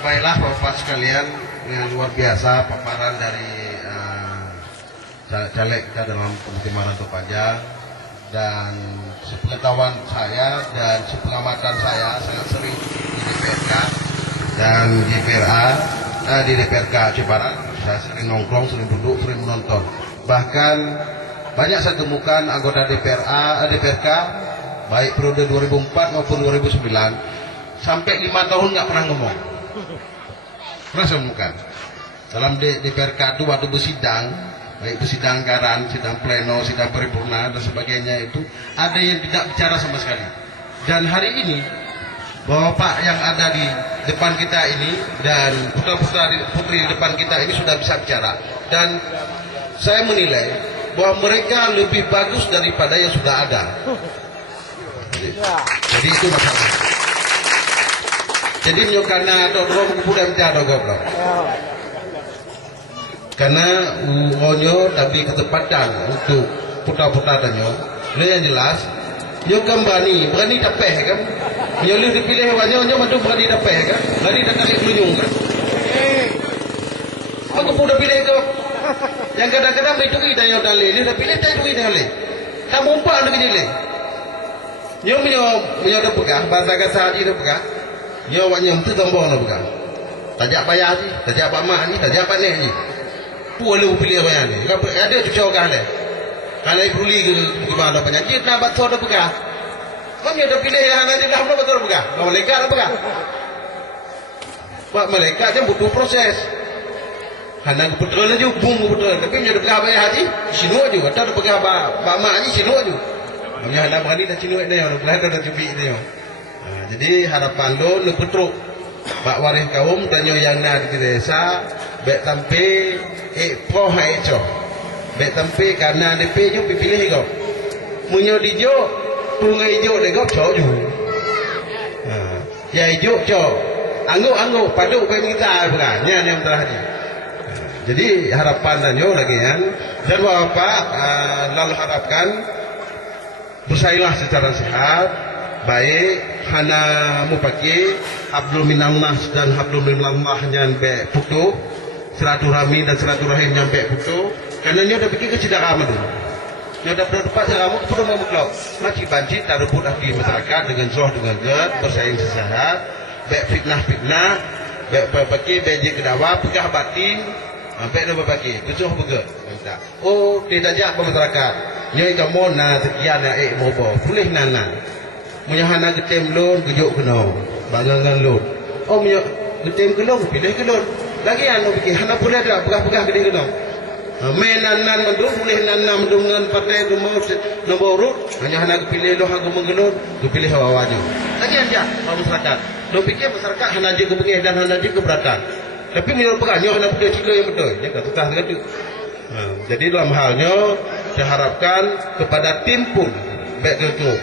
baiklah Bapak sekalian, yang luar biasa paparan dari caleg kita dalam Pemukiman Rantau Panjang. Dan sepengetahuan saya dan sepengamatan saya sangat sering di DPRK dan di DPRK Aceh Barat. Saya sering nongkrong, sering duduk, sering menonton. Bahkan banyak saya temukan anggota DPRK baik periode 2004 maupun 2009 sampai 5 tahun nggak pernah ngomong. Pernah saya temukan dalam DPRK itu waktu bersidang, baik bersidang anggaran, sidang pleno, sidang paripurna dan sebagainya, itu ada yang tidak bicara sama sekali. Dan hari ini Bapak yang ada di depan kita ini dan putra-putra putri di depan kita ini sudah bisa bicara, dan saya menilai bahwa mereka lebih bagus daripada yang sudah ada. Jadi itu masalah. Jadi karena doa kuda minta doa karena uonyo tapi ketepatan untuk putra-putra danyo. Ini yang jelas, nyo kan berani dapeh kan? Nyo lu dipilih wanyo mantu berani dapeh kan? Berani datang kelunyung kan? Aku pun dah pilih itu. Yang kadang-kadang itu kita yang dalih, ni dah pilih tak itu kita dalih. Tak mumpak nak pilih. Nyo dah pegang, bahasa kasar haji dah pegang. Nyo wanyo tu tombol dah pegang. Tajak bayar ni, tajak mak ni, tajak pak nek ni. Boleh pilih apa yang ni? Ada tu cakap kan? Kalau ibu li ke mana penyakit nak baca dah pegang. Kau ni dah pilih yang nanti dah betul betul pegang. Kau malaikat dah pegang. Pak malaikat dia butuh proses. Hanya betul aja bung betul. Tapi dia dah pegang bayar haji, sinu aja. Atau dah pegang mak ni sinu aja. Hanya hendak berani dah sinu dia, dah pegang dah cubi dia. Jadi harapan lo petruk Pak waris kaum dan yang nak di desa baik tampi poh eco baik tampi karena DP ju pilih kau munyo dijo tungai jo de kau cok ju ya jo cok anggo padu pe minta beranya yang terakhir. Jadi harapan dan yo lagi kan dan Bapak lalu harapkan bersailah secara sehat, baik hana mupaki hablum minallah dan hablum minallah nyampe putu silaturahmi dan silaturahim nyampe putu karena nyo dah fikir ke tidak ramah dulu nyo dah berdebat kamu perlu mau kelok masih banci tarebut di masyarakat dengan zoh dengan gerd bersaing sesahat baik fitnah baik berbagi baik kedawa pegah batin baik dah berbagi betul betul oh tidak jak masyarakat nyo kamu na sekian ya mau boleh nana menyahana getem lon gejuk kena bangangan lon oh menyo getem kelon pilih kelon lagi anu fikir hana boleh ada pegah-pegah gede kena menanan mendu boleh nanam dengan partai nombor urut hanya hana pilih lo hagu mengelon pilih awanya lagi anja masyarakat lo fikir masyarakat hana je kebengih dan hana je keberatan tapi menyo pegah nyo hana boleh tiga yang betul ya tukar gitu. Jadi dalam halnya diharapkan kepada tim pun baik geguk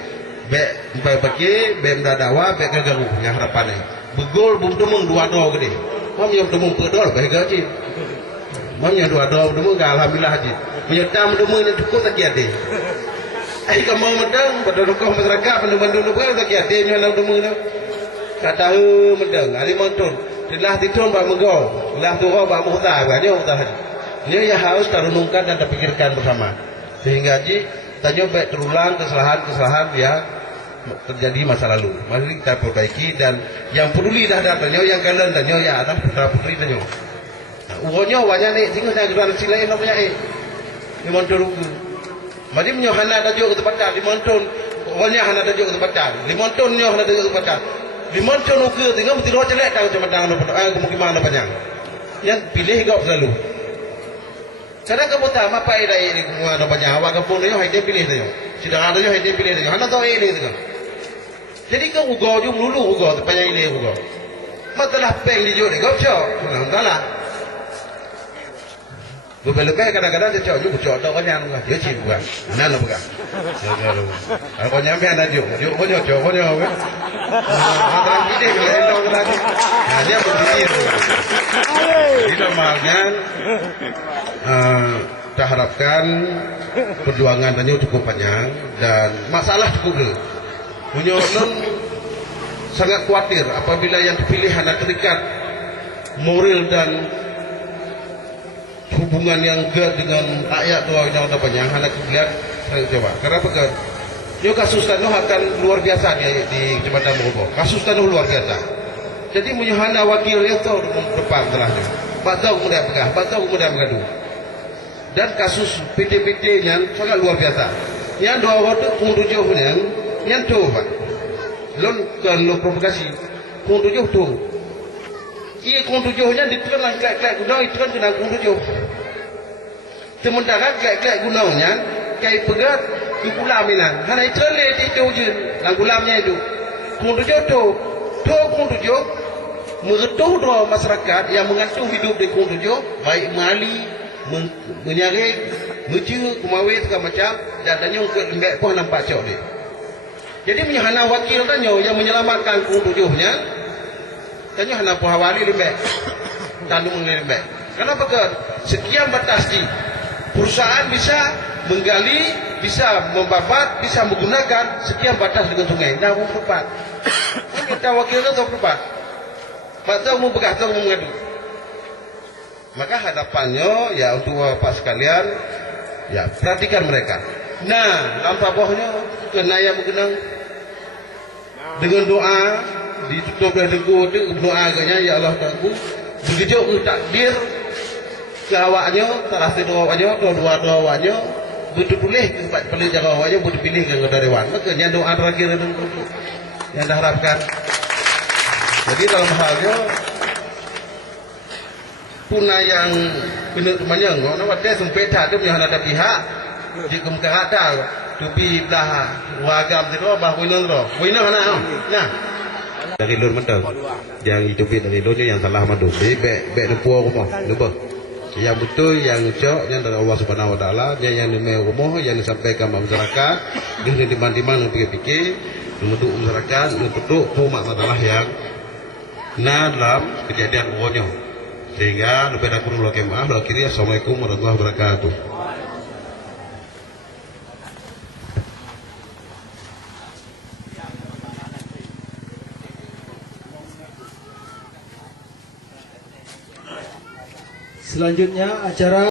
baik bagi baik dadawa baik geguk yang harapannya begol bum demung dua do gede mam yang demung pedol baik gaji mam yang dua do demung alhamdulillah haji menyertam demung ini cukup tak kiade kamu medang pada rukun masyarakat pendu-pendu bukan tak kiade nyolang demung itu kata medang ali montun telah ditun ba megol telah turun ba muhtar ba dia muhtar haji ini ya harus terrenungkan dan terpikirkan bersama sehingga haji tanya baik terulang kesalahan yang terjadi masa lalu. Mari kita perbaiki dan yang peduli dah tanya yang kalian tanya ya anak putra putri tanya. Uonyo wanya ni tinggal nak geran silain namanya di monton ruku. Mari menyo hana tajuk ke tempat di monton. Uonyo hana tajuk ke tempat. Di monton nyo hana tajuk ke tempat. Di monton ruku tinggal mesti roh celek tahu macam mana kemungkinan apa panjang. Yang pilih kau selalu. Kadang kamu tahu apa ini ada banyak awak kampung ni, hai dia pilih tu. Sidang ada je, hai dia pilih tu. Hana tahu ini tu. Jadi kau ugo je melulu ugo, terpanjang ini ugo. Matalah peng di jodi, kau cok, entahlah. Lebih-lebih kadang-kadang dia cok juga cok, tak banyak lah. Dia cik bukan, mana lah bukan. Kalau kau nyampe ada juk, kau nyok. Antara pilih kalau elok lagi. Nah dia berpikir. Jadi normalnya kita harapkan perjuangan tanya cukup panjang dan masalah cukup dulu. Menyonon sangat khawatir apabila yang dipilih hanya terikat moral dan hubungan yang dengan rakyat doa yang ada banyak anak lihat saya coba karena pekan yo kasus tanuh akan luar biasa di Jembatan Mogopo kasus tanuh luar biasa jadi menyuhana wakil itu depan telahnya pak tahu kemudian pegah pak tahu kemudian mengadu dan kasus PT-PT nya sangat luar biasa yang dua waktu kemudian yang tu pak lon kan lo provokasi kemudian tu ia kemudiannya ditekan lagi guna itu kan kena kemudian sementara kayak gunanya kayak pegat di gulaminan karena itu itu je lang gulamnya itu kemudian tu kemudian meretuh doa masyarakat yang mengantung hidup di kemudian baik mali menyaring mencium kumawin segala macam dan tanya ke lembek pun nampak cok dia jadi menyahana wakil tanya yang menyelamatkan kemudiannya tanya hana puhawali lembek tandung lembek kenapa ke sekian batas di perusahaan bisa menggali, bisa membabat, bisa menggunakan sekian batas dengan sungai. Dah mau berpat. Kita wakil itu berpat. Maka mau berkata mau mengadu. Maka hadapannya ya untuk Bapak sekalian, ya perhatikan mereka. Nah, lampa bawahnya kena yang mengenang dengan doa ditutup dan doa agaknya ya Allah Ta'ala begitu takdir ke awaknya, salah satu awaknya, dua awaknya, butuh pilih tempat pilih jaga awaknya, butuh pilih ke anggota dewan. Makanya doa terakhir itu yang diharapkan. Jadi dalam halnya punah yang benar temannya, kalau nak dia sempit tak dia punya ada pihak, jika muka ada, tubi belah wagam itu bah winner tu, winner mana? Nah. Dari lur mental, yang hidup dari lurnya yang salah madu, be nupu aku mah, nupu. Yang betul, yang cok, yang dari Allah Subhanahu Wa Taala, yang dimewamoh, yang disampaikan kepada masyarakat, yang dimana-dimana pikir-pikir, membentuk masyarakat, membentuk umat masalah yang dalam kejadian uangnya. Sehingga lebih dari kurang lokal maaf, akhirnya Assalamualaikum warahmatullahi wabarakatuh. Selanjutnya acara